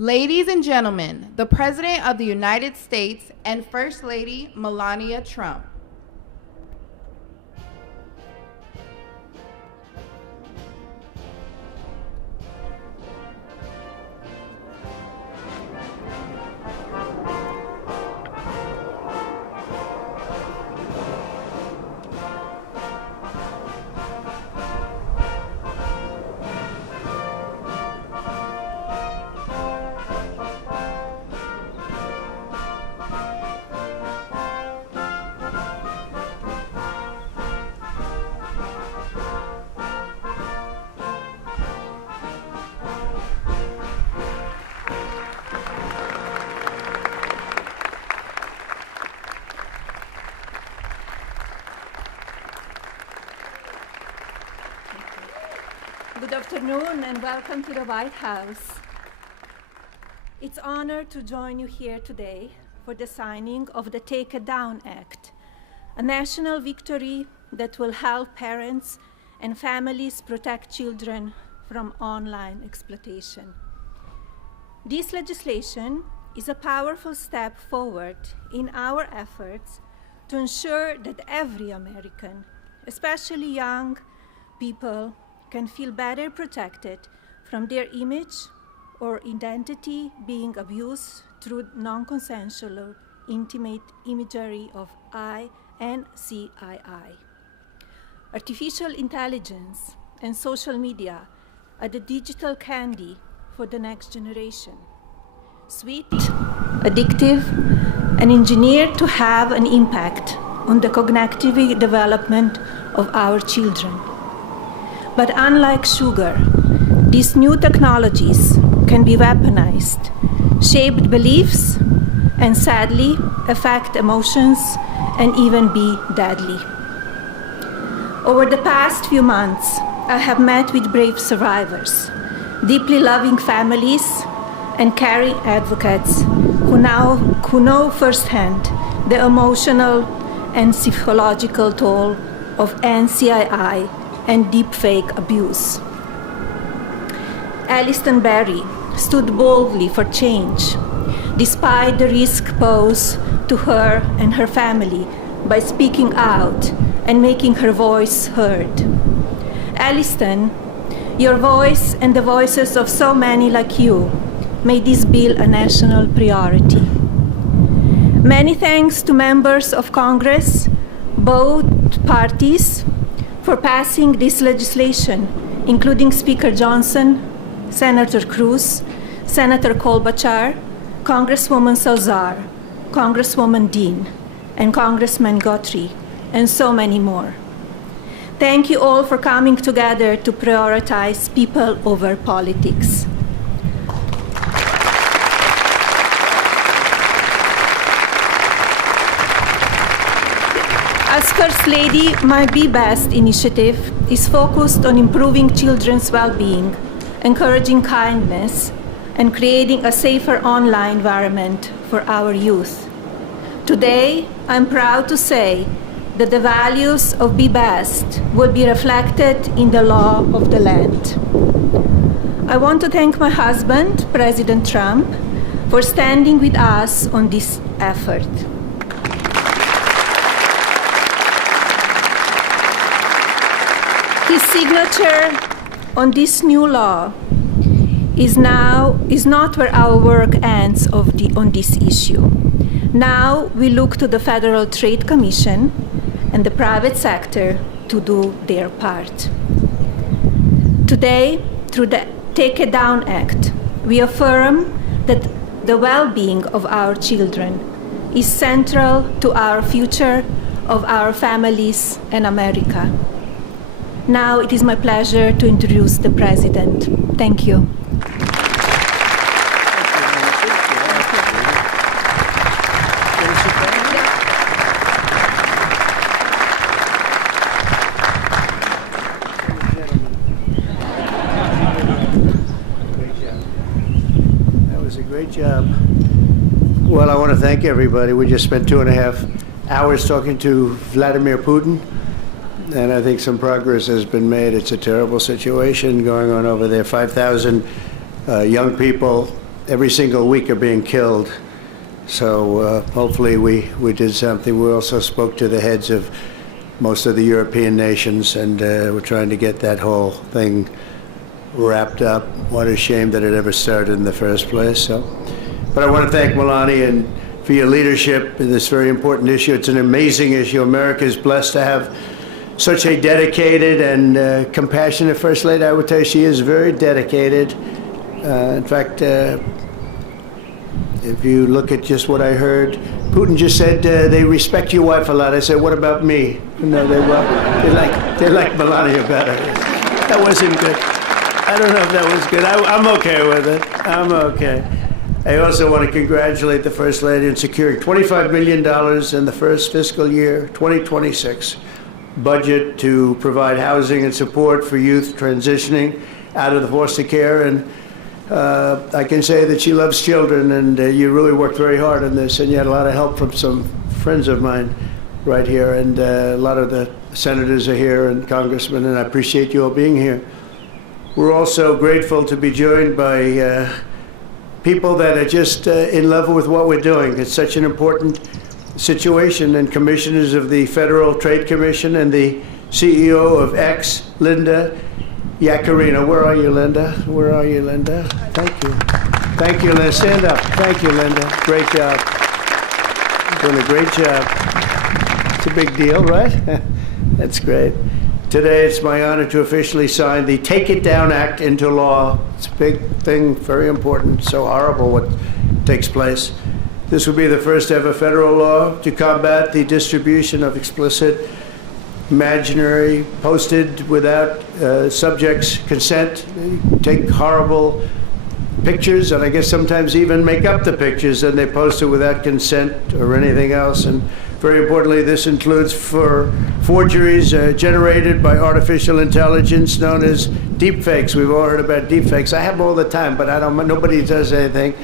Ladies and gentlemen, the President of the United States and First Lady Melania Trump. Good afternoon and welcome to the White House. It's an honor to join you here today for the signing of the Take It Down Act, a national victory that will help parents and families protect children from online exploitation. This legislation is a powerful step forward in our efforts to ensure that every American, especially young people, can feel better protected from their image or identity being abused through non-consensual or intimate imagery of I and CII. Artificial intelligence and social media are the digital candy for the next generation. Sweet, addictive, and engineered to have an impact on the cognitive development of our children. But unlike sugar, these new technologies can be weaponized, shape beliefs, and sadly affect emotions and even be deadly. Over the past few months, I have met with brave survivors, deeply loving families, and caring advocates who know firsthand the emotional and psychological toll of NCII and deepfake abuse. Alliston Berry stood boldly for change, despite the risk posed to her and her family by speaking out and making her voice heard. Alliston, your voice and the voices of so many like you made this bill a national priority. Many thanks to members of Congress, both parties, for passing this legislation, including Speaker Johnson, Senator Cruz, Senator Klobuchar, Congresswoman Salazar, Congresswoman Dean, and Congressman Guthrie, and so many more. Thank you all for coming together to prioritize people over politics. As First Lady, my Be Best initiative is focused on improving children's well-being, encouraging kindness, and creating a safer online environment for our youth. Today, I'm proud to say that the values of Be Best will be reflected in the law of the land. I want to thank my husband, President Trump, for standing with us on this effort. His signature on this new law is not where our work ends on this issue. Now we look to the Federal Trade Commission and the private sector to do their part. Today, through the Take It Down Act, we affirm that the well-being of our children is central to our future of our families and America. Now it is my pleasure to introduce the President. Thank you. That was a great job. Well, I want to thank everybody. We just spent 2.5 hours talking to Vladimir Putin. And I think some progress has been made. It's a terrible situation going on over there. 5,000 young people every single week are being killed. So hopefully we did something. We also spoke to the heads of most of the European nations, and we're trying to get that whole thing wrapped up. What a shame that it ever started in the first place. So, but I want to thank Melania and for your leadership in this very important issue. It's an amazing issue. America is blessed to have such a dedicated and compassionate First Lady. I would tell you she is very dedicated. In fact, if you look at just what I heard, Putin just said they respect your wife a lot. I said, what about me? No, they like Melania better. That wasn't good. I don't know if that was good. I'm okay with it. I'm okay. I also want to congratulate the First Lady in securing $25 million in the first fiscal year, 2026, budget to provide housing and support for youth transitioning out of the foster care. And I can say that she loves children, and you really worked very hard on this, and you had a lot of help from some friends of mine right here, and a lot of the senators are here and congressmen, and I appreciate you all being here. We're also grateful to be joined by people that are just in love with what we're doing. It's such an important situation, and commissioners of the Federal Trade Commission and the CEO of X, Linda Yaccarino. Where are you, Linda? Where are you, Linda? Thank you. Thank you, Linda. Stand up. Thank you, Linda. Great job. Doing a great job. It's a big deal, right? That's great. Today, it's my honor to officially sign the Take It Down Act into law. It's a big thing, very important, so horrible what takes place. This will be the first ever federal law to combat the distribution of explicit, imaginary, posted without subjects' consent. They take horrible pictures, and I guess sometimes even make up the pictures, and they post it without consent or anything else. And very importantly, this includes for forgeries generated by artificial intelligence known as deepfakes. We've all heard about deepfakes. I have them all the time, but nobody does anything.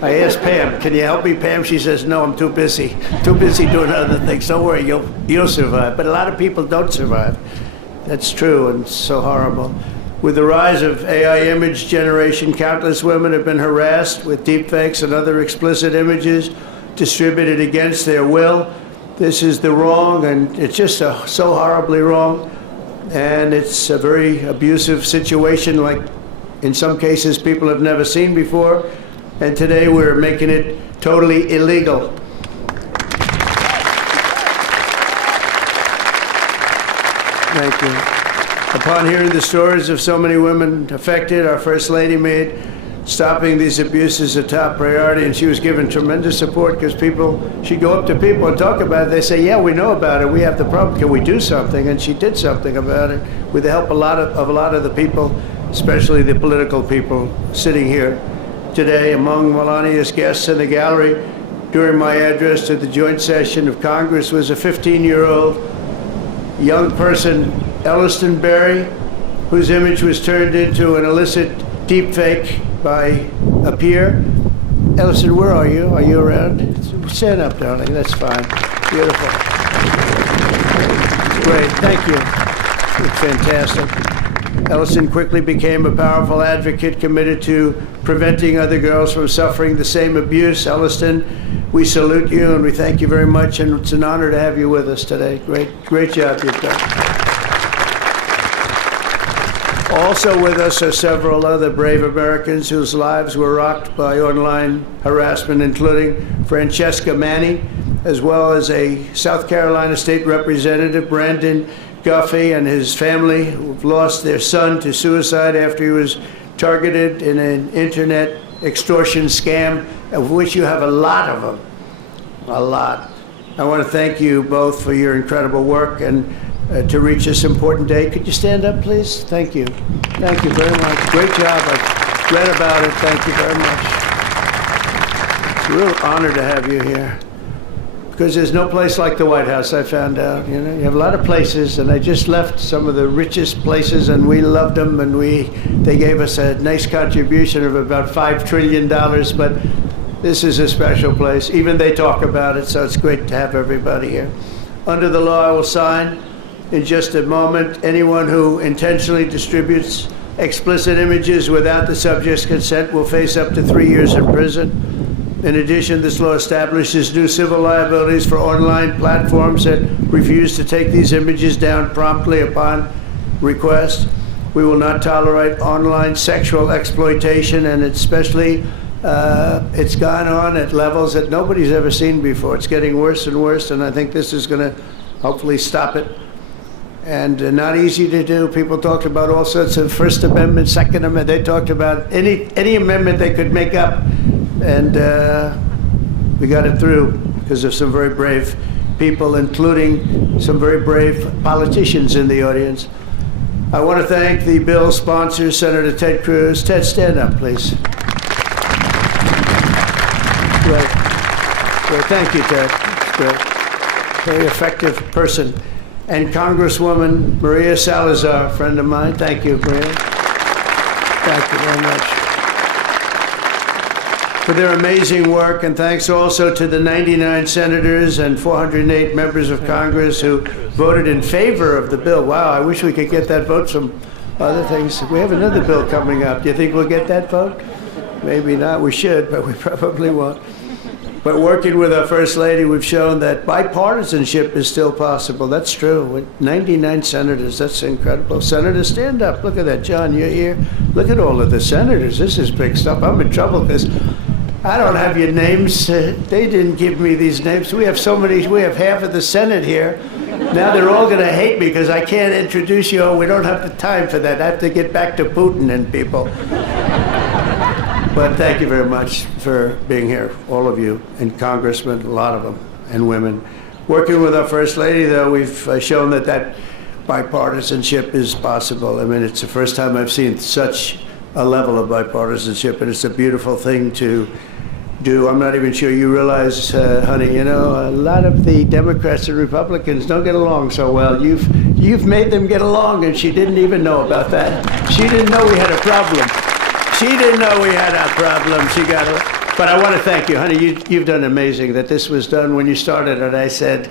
I asked Pam, can you help me, Pam? She says, no, I'm too busy. Too busy doing other things. Don't worry, you'll survive. But a lot of people don't survive. That's true, and it's so horrible. With the rise of AI image generation, countless women have been harassed with deepfakes and other explicit images distributed against their will. This is the wrong, and it's just so horribly wrong. And it's a very abusive situation, like in some cases people have never seen before. And today we're making it totally illegal. Thank you. Upon hearing the stories of so many women affected, our First Lady made stopping these abuses a top priority, and she was given tremendous support because she'd go up to people and talk about it. They say, yeah, we know about it. We have the problem. Can we do something? And she did something about it with the help of a lot of the people, especially the political people sitting here today. Among Melania's guests in the gallery during my address to the joint session of Congress was a 15-year-old young person, Elliston Berry, whose image was turned into an illicit deepfake by a peer. Elliston, where are you? Are you around? Stand up, darling. That's fine. Beautiful. Great. Thank you. It's fantastic. Elliston quickly became a powerful advocate committed to preventing other girls from suffering the same abuse. Elliston, we salute you and we thank you very much, and it's an honor to have you with us today. Great job you've done. Also with us are several other brave Americans whose lives were rocked by online harassment, including Francesca Manny, as well as a South Carolina State Representative, Brandon Guffey, and his family, who've lost their son to suicide after he was targeted in an internet extortion scam, of which you have a lot of them, a lot. I want to thank you both for your incredible work and to reach this important day. Could you stand up, please? Thank you. Thank you very much. Great job. I've read about it. Thank you very much. It's a real honor to have you here, because there's no place like the White House, I found out. You know, you have a lot of places, and I just left some of the richest places, and we loved them, and they gave us a nice contribution of about $5 trillion, but this is a special place. Even they talk about it, so it's great to have everybody here. Under the law, I will sign in just a moment. Anyone who intentionally distributes explicit images without the subject's consent will face up to 3 years in prison. In addition, this law establishes new civil liabilities for online platforms that refuse to take these images down promptly upon request. We will not tolerate online sexual exploitation, and especially it's gone on at levels that nobody's ever seen before. It's getting worse and worse, and I think this is going to hopefully stop it. And not easy to do. People talked about all sorts of First Amendment, Second Amendment. They talked about any amendment they could make up, and we got it through because of some very brave people, including some very brave politicians in the audience. I want to thank the bill sponsor, Senator Ted Cruz. Ted, stand up, please. Great. Well, thank you, Ted. That's great. Very effective person. And Congresswoman Maria Salazar, a friend of mine. Thank you, Maria. Thank you very much for their amazing work. And thanks also to the 99 senators and 408 members of Congress who voted in favor of the bill. Wow, I wish we could get that vote from other things. We have another bill coming up. Do you think we'll get that vote? Maybe not. We should, but we probably won't. But working with our First Lady, we've shown that bipartisanship is still possible. That's true. With 99 senators, that's incredible. Senators, stand up. Look at that. John, you're here. Look at all of the senators. This is big stuff. I'm in trouble because I don't have your names. They didn't give me these names. We have so many. We have half of the Senate here. Now they're all going to hate me because I can't introduce you. Oh, we don't have the time for that. I have to get back to Putin and people. But thank you very much for being here, all of you, and congressmen, a lot of them, and women. Working with our First Lady, though, we've shown that bipartisanship is possible. I mean, it's the first time I've seen such a level of bipartisanship, and it's a beautiful thing to do. I'm not even sure you realize, honey, you know, a lot of the Democrats and Republicans don't get along so well. You've made them get along, and she didn't even know about that. She didn't know we had a problem. She didn't know we had a problem. She got it. But I want to thank you, honey. You've done amazing that this was done when you started. And I said,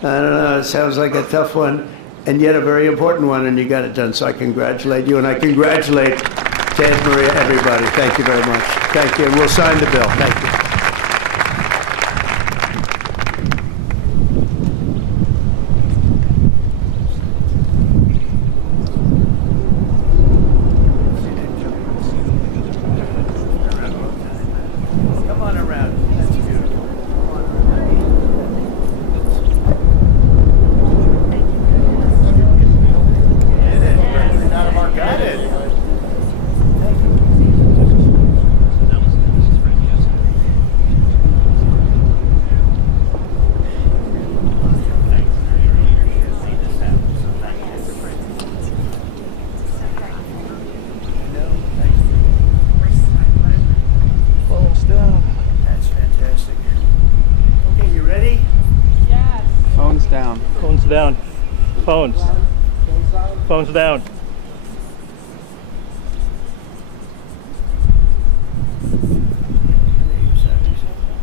I don't know, it sounds like a tough one, and yet a very important one, and you got it done. So I congratulate you, and I congratulate Ted, Maria, everybody. Thank you very much. Thank you. And we'll sign the bill. Thank you. Down. Phones. Phones down.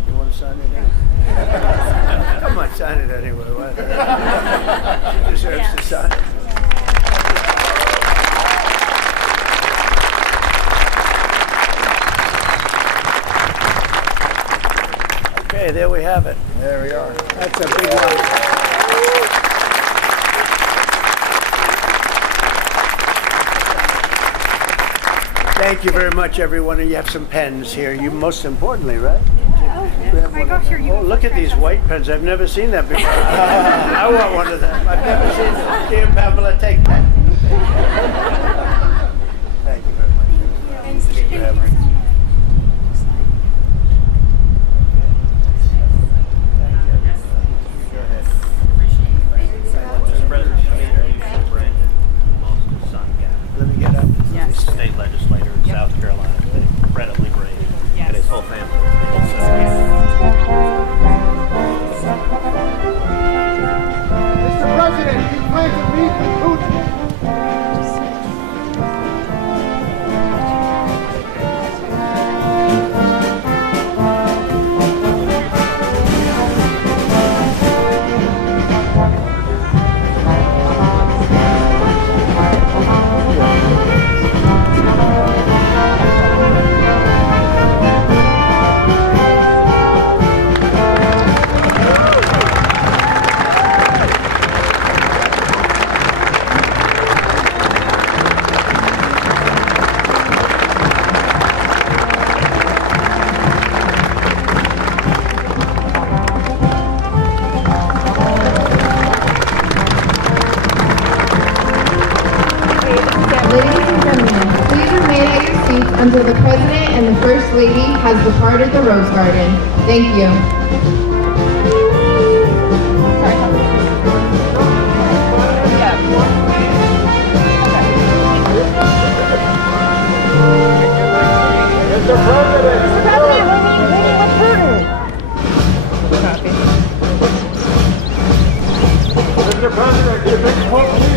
You want to sign it now? Come on, sign it anyway. She deserves to sign it. Okay, there we have it. There we are. That's a big one. Thank you very much, everyone. And you have some pens here. You most importantly, right? I got here. Oh, look at these white pens. I've never seen that before. I want one of them. I've never seen them. Dear Pamela, take that. Thank you very much. Thank you. Let me get up. Yes. State legislator in South Carolina, incredibly brave, and his whole family. Mr. President, we plan to meet with Putin. until the President and the First Lady has departed the Rose Garden. Thank you. Mr. President, Meeting with Putin. Mr. President, do you think Putin